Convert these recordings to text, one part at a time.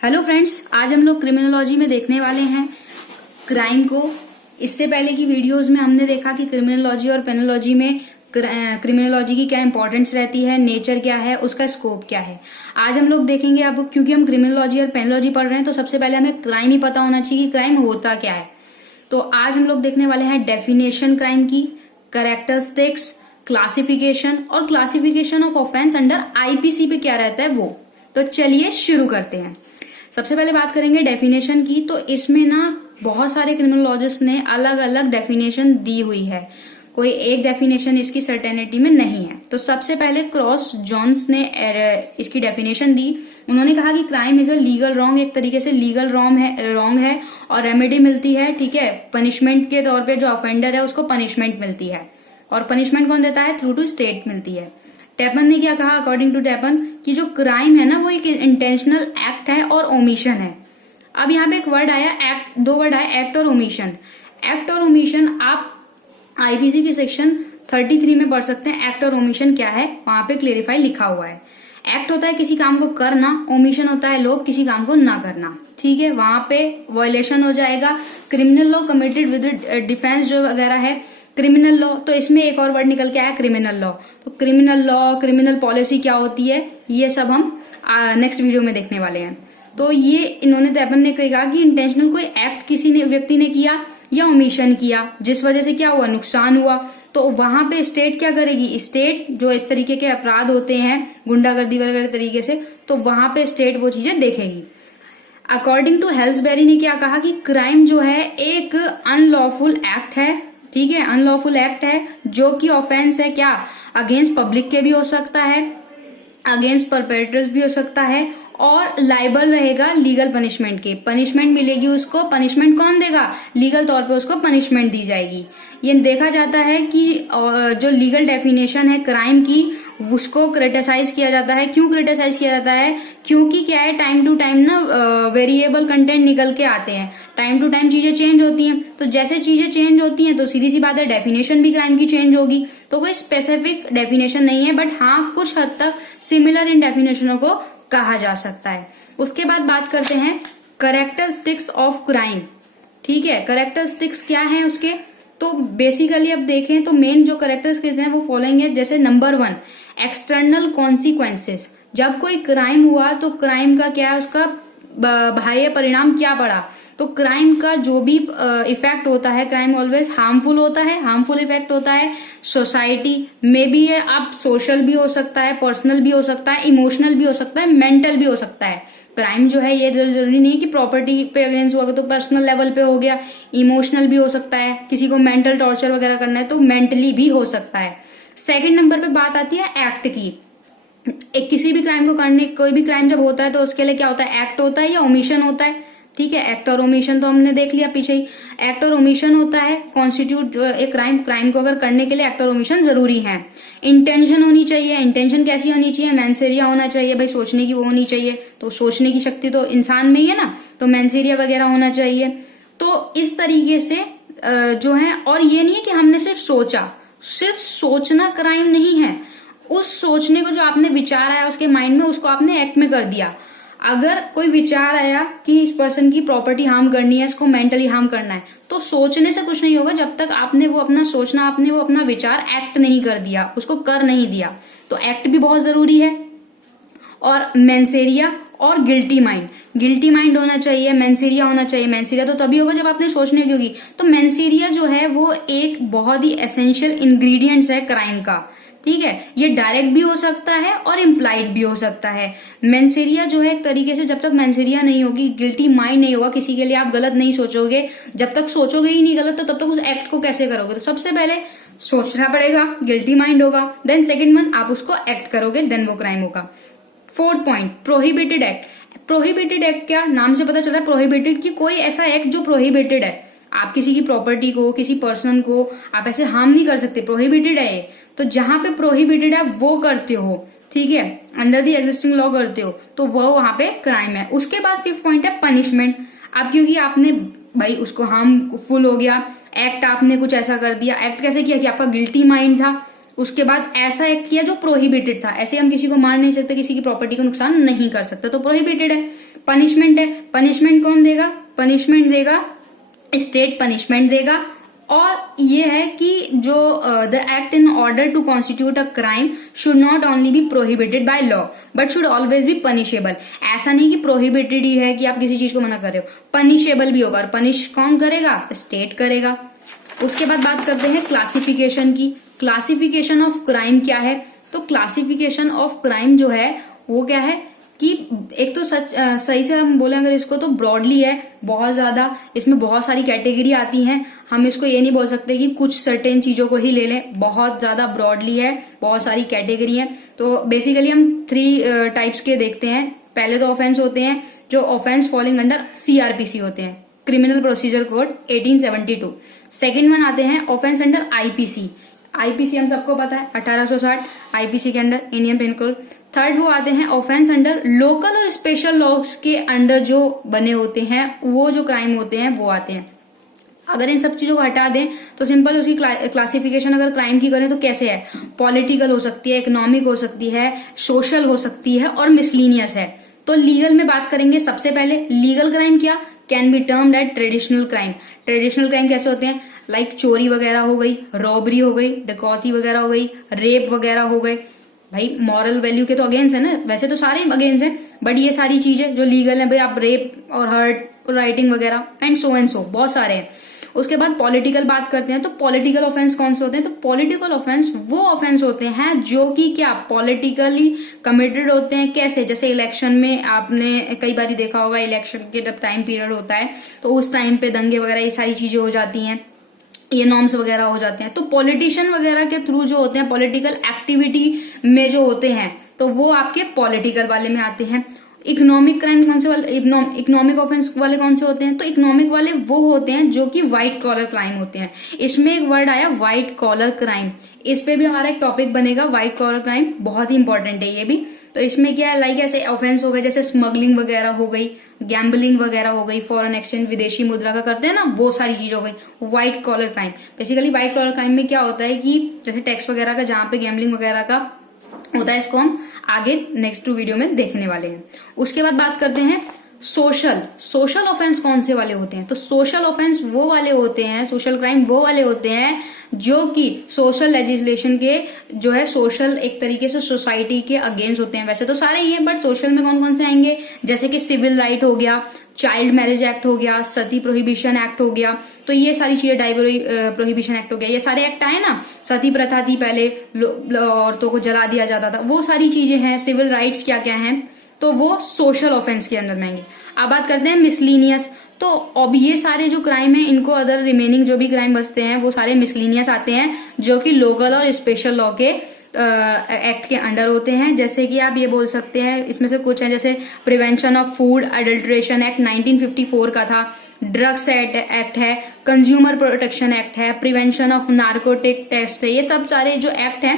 Hello friends, आज हम लोग क्रिमिनोलॉजी में देखने वाले हैं क्राइम को। इससे पहले की वीडियोस में हमने देखा कि क्रिमिनोलॉजी और पेनोलॉजी में क्रिमिनोलॉजी की क्या इंपॉर्टेंस रहती है, नेचर क्या है, उसका स्कोप क्या है। आज हम लोग देखेंगे। अब क्योंकि हम क्रिमिनोलॉजी और पेनोलॉजी पढ़ रहे हैं तो सबसे पहले हमें क्राइम ही पता होना चाहिए कि क्राइम होता क्या है। तो आज हम लोग देखने वाले हैं डेफिनेशन क्राइम की, कैरेक्टरिस्टिक्स, क्लासिफिकेशन और classification of offence under IPC पे क्या रहता है वो। तो चलिए शुरू करते हैं। सबसे पहले बात करेंगे डेफिनेशन की। तो इसमें ना बहुत सारे क्रिमिनोलॉजिस्ट ने अलग अलग डेफिनेशन दी हुई है, कोई एक डेफिनेशन इसकी सर्टेनिटी में नहीं है। तो सबसे पहले क्रॉस जॉन्स ने इसकी डेफिनेशन दी। उन्होंने कहा कि crime is a legal wrong, एक तरीके से लीगल रॉन्ग है और रेमेडी मिलती है, ठीक है। पनिशमेंट के तौर पे जो ऑफेंडर है उसको पनिशमेंट मिलती है, और पनिशमेंट कौन देता है? थ्रू टू स्टेट मिलती है। टेपन ने क्या कहा? अकॉर्डिंग टू टेपन कि जो क्राइम है ना वो एक इंटेंशनल एक्ट है और ओमिशन है। अब यहाँ पे एक वर्ड आया एक्ट, दो वर्ड आया एक्ट और ओमिशन। एक्ट और ओमिशन आप आईपीसी की सेक्शन 33 में पढ़ सकते हैं। एक्ट और ओमिशन क्या है वहां पे क्लेरिफाई लिखा हुआ है। एक्ट होता है किसी काम को करना, ओमिशन होता है लोग किसी काम को ना करना, ठीक है। वहां पे वायलेशन हो जाएगा। Criminal law committed with defence जो वगैरह है, क्रिमिनल लॉ, तो इसमें एक और वर्ड निकल के आया क्रिमिनल लॉ। तो क्रिमिनल लॉ, क्रिमिनल पॉलिसी क्या होती है, ये सब हम नेक्स्ट वीडियो में देखने वाले हैं। तो ये इन्होंने टेपन ने कहा कि इंटेंशनल कोई एक्ट किसी ने व्यक्ति ने किया या ओमिशन किया जिस वजह से क्या हुआ, नुकसान हुआ, तो वहां पे स्टेट क्या करेगी? स्टेट जो इस तरीके के अपराध होते हैं गुंडागर्दी वगैरह तरीके से, तो वहां पे स्टेट वो चीजें देखेगी। अकॉर्डिंग टू हेल्सबेरी ने क्या कहा कि क्राइम जो है एक अनलॉफुल एक्ट है, ठीक है। अनलॉफुल एक्ट है जो कि ऑफेंस है क्या, अगेंस्ट पब्लिक के भी हो सकता है, अगेंस्ट परपेट्रेटर्स भी हो सकता है, और लाइबल रहेगा लीगल पनिशमेंट के। पनिशमेंट मिलेगी उसको। पनिशमेंट कौन देगा? लीगल तौर पे उसको पनिशमेंट दी जाएगी। ये देखा जाता है कि जो लीगल डेफिनेशन है क्राइम की उसको क्रिटिसाइज किया जाता है। क्यों क्रिटिसाइज किया जाता है? क्योंकि क्या है, टाइम टू टाइम ना वेरिएबल कंटेंट निकल के आते हैं, टाइम टू टाइम चीजें चेंज होती हैं। तो जैसे चीजें चेंज होती हैं तो सीधी सी बात है डेफिनेशन भी क्राइम की चेंज होगी। तो कोई स्पेसिफिक डेफिनेशन नहीं है, बट हाँ कुछ हद तक सिमिलर इन डेफिनेशनों को कहा जा सकता है। उसके बाद बात करते हैं कैरेक्टरिस्टिक्स ऑफ क्राइम, ठीक है। कैरेक्टरिस्टिक्स क्या है उसके? तो बेसिकली अब देखें तो मेन जो कैरेक्टरिस्टिक्स हैं वो फॉलोइंग है। जैसे नंबर 1, एक्सटर्नल कॉन्सिक्वेंसेस। जब कोई क्राइम हुआ तो क्राइम का क्या है, उसका बाह्य परिणाम क्या पड़ा। तो क्राइम का जो भी इफेक्ट होता है, क्राइम ऑलवेज हार्मफुल होता है, हार्मफुल इफेक्ट होता है सोसाइटी में भी है। आप सोशल भी हो सकता है, पर्सनल भी हो सकता है, इमोशनल भी हो सकता है, मेंटल भी हो सकता है। क्राइम जो है ये जरूरी नहीं है कि प्रॉपर्टी पे अगेंस्ट हुआ तो पर्सनल लेवल पे हो गया, इमोशनल भी हो सकता है, किसी को मेंटल टॉर्चर वगैरह करना है तो मेंटली भी हो सकता है। सेकंड नंबर पे बात आती है एक्ट की। एक किसी भी क्राइम को करने, कोई भी क्राइम जब होता है तो उसके लिए क्या होता है, एक्ट होता है या ओमिशन होता है, ठीक है। एक्ट और ओमिशन तो हमने देख लिया पीछे ही। एक्ट और ओमिशन होता है कॉन्स्टिट्यूट एक क्राइम को अगर करने के लिए एक्ट और ओमिशन जरूरी है। इंटेंशन होनी चाहिए। इंटेंशन कैसी होनी चाहिए? मैंसेरिया होना चाहिए, भाई सोचने की वो होनी चाहिए। तो सोचने की शक्ति तो इंसान में ही है ना, तो मैंसेरिया वगैरह होना चाहिए। तो इस तरीके से जो है, और ये नहीं है कि हमने सिर्फ सोचा, सिर्फ सोचना क्राइम नहीं है। उस सोचने को जो आपने विचार आया उसके माइंड में, उसको आपने एक्ट में कर दिया। अगर कोई विचार आया कि इस पर्सन की प्रॉपर्टी हार्म करनी है, इसको मेंटली हार्म करना है, तो सोचने से कुछ नहीं होगा जब तक आपने वो अपना सोचना, आपने वो अपना विचार एक्ट नहीं कर दिया, उसको कर नहीं दिया। तो एक्ट भी बहुत जरूरी है। और मेंसेरिया और गिल्टी माइंड, गिल्टी माइंड होना चाहिए, मेंसेरिया होना चाहिए। मेंसेरिया तो तभी होगा जब आपने सोचने की होगी। तो मेंसेरिया जो है वो एक बहुत ही एसेंशियल इंग्रेडिएंट्स है क्राइम का, ठीक है। ये डायरेक्ट भी हो सकता है और इम्प्लाइड भी हो सकता है। मेंसेरिया जो है एक तरीके से, जब तक मेंसेरिया नहीं होगी, गिल्टी माइंड नहीं होगा, किसी के लिए आप गलत नहीं सोचोगे, जब तक सोचोगे ही नहीं गलत तो तब तक उस एक्ट को कैसे करोगे। तो सबसे पहले सोचना पड़ेगा, गिल्टी माइंड होगा, देन सेकेंड वन आप उसको एक्ट करोगे, देन वो क्राइम होगा। Fourth point, prohibited act. Prohibited act क्या, नाम से पता चल रहा है प्रोहिबिटेड, कि कोई ऐसा एक्ट जो प्रोहिबिटेड है। आप किसी की प्रॉपर्टी को, किसी पर्सन को आप ऐसे हार्म नहीं कर सकते, प्रोहिबिटेड है। तो जहां पे प्रोहिबिटेड है वो करते हो, ठीक है, अंडर द एग्जिस्टिंग लॉ करते हो, तो वो वहां पे क्राइम है। उसके बाद फिफ्थ पॉइंट है पनिशमेंट। आप क्योंकि आपने भाई उसको हार्मफुल हो गया, एक्ट आपने कुछ ऐसा कर दिया। एक्ट कैसे किया कि आपका गिल्टी माइंड था, उसके बाद ऐसा एक्ट किया जो प्रोहिबिटेड था, ऐसे हम किसी को मार नहीं सकते, किसी की प्रॉपर्टी को नुकसान नहीं कर सकते, तो प्रोहिबिटेड है। पनिशमेंट है, पनिशमेंट कौन देगा? पनिशमेंट देगा स्टेट, पनिशमेंट देगा। और ये है कि जो the act in order to constitute a crime should not only be prohibited by law but should always be punishable. ऐसा नहीं कि प्रोहिबिटेड ही है कि आप किसी चीज को मना कर रहे हो, पनिशेबल भी होगा, और पनिश कौन करेगा? स्टेट करेगा। उसके बाद बात करते हैं क्लासिफिकेशन की। क्लासिफिकेशन ऑफ क्राइम क्या है? तो क्लासिफिकेशन ऑफ क्राइम जो है वो क्या है कि एक तो सही से हम बोले अगर इसको तो ब्रॉडली है बहुत ज्यादा, इसमें बहुत सारी कैटेगरी आती हैं। हम इसको ये नहीं बोल सकते कि कुछ सर्टेन चीजों को ही ले लें, बहुत ज्यादा ब्रॉडली है, बहुत सारी कैटेगरी है। तो बेसिकली हम 3 टाइप्स के देखते हैं। पहले तो ऑफेंस होते हैं जो ऑफेंस फॉलिंग अंडर CRPC होते हैं, criminal procedure code 1872। Second one आते हैं ऑफेंस अंडर IPC। IPC हम सबको पता है 1860 IPC के under, Indian penal code. Third वो आते हैं ऑफेंस अंडर लोकल और स्पेशल लॉज के अंडर जो बने होते हैं, वो जो क्राइम होते हैं वो आते हैं। अगर इन सब चीजों को हटा दें तो सिंपल उसकी क्लासिफिकेशन अगर क्राइम की करें तो कैसे है? पॉलिटिकल हो सकती है, इकोनॉमिक हो सकती है, सोशल हो सकती है और मिसलीनियस है। तो लीगल में बात करेंगे सबसे पहले। लीगल क्राइम क्या? Can be termed at traditional crime. Traditional crime कैसे होते हैं? लाइक चोरी वगैरह हो गई, रॉबरी हो गई, डकैती वगैरह हो गई, रेप वगैरह हो गए। भाई मॉरल वैल्यू के तो अगेंस्ट है ना, वैसे तो सारे अगेंस्ट है, बट ये सारी चीजें जो लीगल है भाई, आप रेप और हर्ट राइटिंग वगैरह एंड सो बहुत सारे हैं। उसके बाद पॉलिटिकल बात करते हैं, तो पॉलिटिकल ऑफेंस कौन से होते हैं? तो पॉलिटिकल ऑफेंस वो ऑफेंस होते हैं जो कि क्या पॉलिटिकली कमिटेड होते हैं। कैसे? जैसे इलेक्शन में आपने कई बार देखा होगा, इलेक्शन के जब टाइम पीरियड होता है तो उस टाइम पे दंगे वगैरह ये सारी चीजें हो जाती हैं, ये नॉर्म्स वगैरह हो जाते हैं। तो पॉलिटिशियन वगैरह के थ्रू जो होते हैं, पॉलिटिकल एक्टिविटी में जो होते हैं, तो वो आपके पॉलिटिकल वाले में आते हैं। इकोनॉमिक क्राइम कौन से वाले? इकोनॉमिक ऑफेंस वाले कौन से होते हैं? तो इकोनॉमिक वाले वो होते हैं जो कि व्हाइट कॉलर क्राइम होते हैं। इसमें एक वर्ड आया व्हाइट कॉलर क्राइम, इस पे भी हमारा एक टॉपिक बनेगा। व्हाइट कॉलर क्राइम बहुत ही इंपॉर्टेंट है ये भी। तो इसमें क्या है, लाइक ऐसे ऑफेंस हो गए जैसे स्मगलिंग वगैरह हो गई, गैम्बलिंग वगैरह हो गई, फॉरेन एक्सचेंज विदेशी मुद्रा का करते हैं ना, वो सारी चीज हो गई white collar crime. Basically white collar crime में क्या होता है कि जैसे टैक्स वगैरह का जहां पे गैम्बलिंग वगैरह का होता है, इसको हम आगे नेक्स्ट वीडियो में देखने वाले हैं। उसके बाद बात करते हैं सोशल ऑफेंस कौन से वाले होते हैं? तो सोशल ऑफेंस वो वाले होते हैं, सोशल क्राइम वो वाले होते हैं जो कि सोशल लेजिस्लेशन के जो है, सोशल एक तरीके से सोसाइटी के अगेंस्ट होते हैं। वैसे तो सारे ही हैं, बट सोशल में कौन कौन से आएंगे? जैसे कि सिविल राइट हो गया, चाइल्ड मैरिज एक्ट हो गया, सती प्रोहिबिशन एक्ट हो गया, तो ये सारी चीजें, डाइवोरी प्रोहिबिशन एक्ट हो गया, ये सारे एक्ट आए ना। सती प्रथा थी पहले, औरतों को जला दिया जाता था, वो सारी चीजें हैं। सिविल राइट्स क्या क्या हैं, तो वो सोशल ऑफेंस के अंदर में आएंगे। अब बात करते हैं मिसलीनियस। तो अब ये सारे जो क्राइम है, इनको अदर रिमेनिंग जो भी क्राइम बचते हैं वो सारे मिसलीनियस आते हैं, जो कि लोकल और स्पेशल लॉ के एक्ट के अंडर होते हैं। जैसे कि आप ये बोल सकते हैं, इसमें से कुछ है जैसे prevention of food adulteration act 1954 का था, ड्रग्स एक्ट है, कंज्यूमर प्रोटेक्शन एक्ट है, प्रिवेंशन ऑफ नार्कोटिक टेस्ट है। ये सब सारे जो एक्ट हैं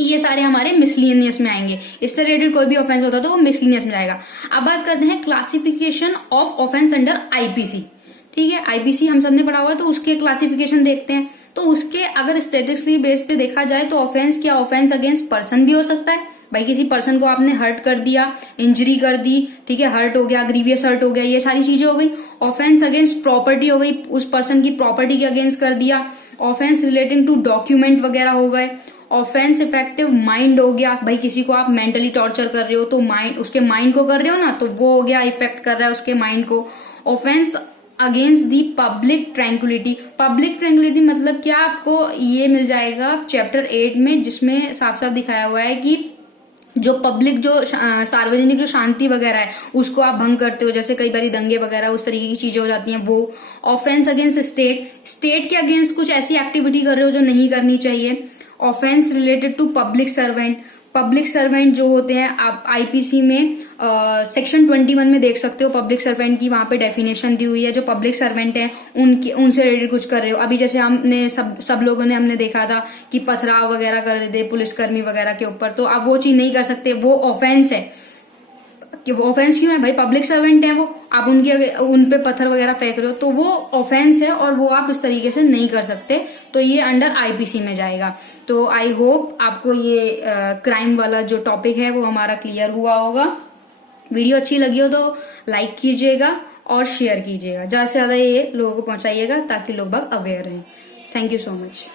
ये सारे हमारे मिसलीनियस में आएंगे। इससे रिलेटेड कोई भी ऑफेंस होता है तो वो मिसलीनियस में जाएगा। अब बात करते हैं classification of offence under IPC। ठीक है, IPC हम सबने पढ़ा हुआ है, तो उसके क्लासिफिकेशन देखते हैं। तो उसके अगर स्टेटिस्टिकली बेस पे देखा जाए तो ऑफेंस क्या, ऑफेंस अगेंस्ट पर्सन भी हो सकता है। भाई किसी पर्सन को आपने हर्ट कर दिया, इंजरी कर दी, ठीक है, हर्ट हो गया, ग्रीवियस हर्ट हो गया, ये सारी चीजें हो गई। ऑफेंस अगेंस्ट प्रॉपर्टी हो गई, उस पर्सन की प्रॉपर्टी के अगेंस्ट कर दिया। ऑफेंस रिलेटिंग टू डॉक्यूमेंट वगैरह हो गए। ऑफेंस इफेक्टिव माइंड हो गया, भाई किसी को आप मेंटली टॉर्चर कर रहे हो तो माइंड, उसके माइंड को कर रहे हो ना, तो वो हो गया, इफेक्ट कर रहा है उसके माइंड को। Offence against the public tranquillity. Public tranquillity मतलब क्या, आपको ये मिल जाएगा चैप्टर 8 में, जिसमें साफ साफ दिखाया हुआ है कि जो पब्लिक जो सार्वजनिक जो शांति वगैरह है उसको आप भंग करते हो, जैसे कई बार दंगे वगैरह उस तरीके की चीजें हो जाती हैं वो। ऑफेंस अगेंस्ट स्टेट के अगेंस्ट कुछ ऐसी एक्टिविटी कर रहे हो जो नहीं करनी चाहिए। Offence related to public servant जो होते हैं, आप IPC में सेक्शन 21 में देख सकते हो पब्लिक सर्वेंट की, वहां पे डेफिनेशन दी हुई है। जो पब्लिक सर्वेंट है उनसे रिलेटेड कुछ कर रहे हो, अभी जैसे हमने सब लोगों ने हमने देखा था कि पथराव वगैरह कर रहे थे पुलिसकर्मी वगैरह के ऊपर, तो आप वो चीज नहीं कर सकते, वो ऑफेंस है। कि वो ऑफेंस क्यों है भाई, पब्लिक सर्वेंट है वो, आप उन पे पत्थर वगैरह फेंक रहे हो तो वो ऑफेंस है और वो आप इस तरीके से नहीं कर सकते, तो ये अंडर आईपीसी में जाएगा। तो आई होप आपको ये क्राइम वाला जो टॉपिक है वो हमारा क्लियर हुआ होगा। वीडियो अच्छी लगी हो तो लाइक कीजिएगा और शेयर कीजिएगा, ज्यादा से ज्यादा ये लोगों को पहुंचाइएगा ताकि लोग बाग अवेयर रहें। Thank you so much.